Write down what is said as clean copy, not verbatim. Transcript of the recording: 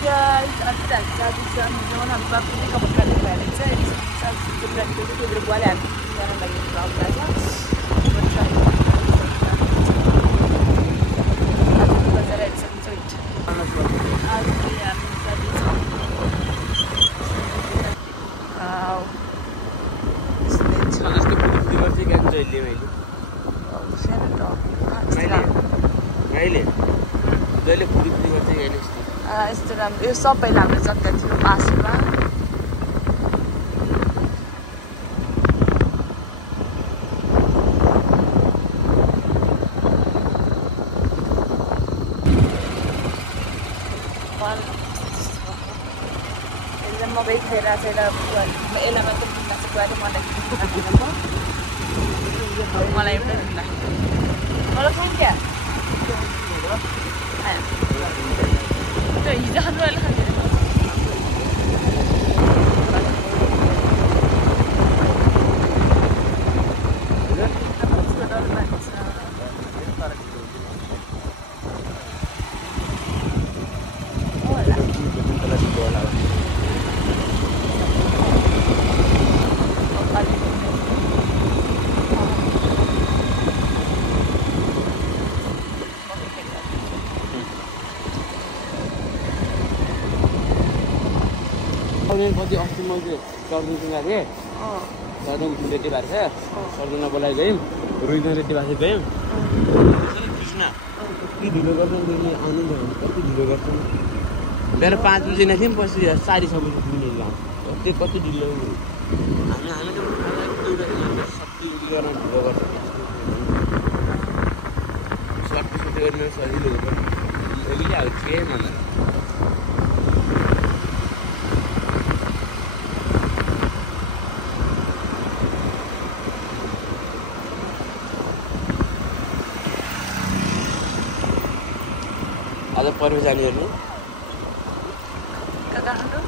guys, update jadi jangan lupa pilih komentar di bawah saya. Subscribe ke YouTube boleh jangan lagi vlog aja. यस्तो राम्रो यो सबै राम्रो जग्गा थियो पासमा मकै खेरा यसलाई मात्र मलाई एउटा मलाई खान्छ क्या हिजो खानु कति अस्ति मैले सर्दिङ गएँ सर्दिङ रेडी भएको छ सर्दिङमा बोलाइ गयौँ रुइदो रेडी भएको गयौँ कृष्ण कति ढिलो गर्छन् तिमीले आउनु कति ढिलो गर्छन् बिहान 5 बजी थियौँ पछि 6:30 बजी पुग्ने कति ढिलो हामी त शक्ति गर्न ढिलो गर्छ सक्ति गर्न सजिलो हुन्छ अहिले अब के मलाई आज पर्व जाने हेर्नु काठमाडौँ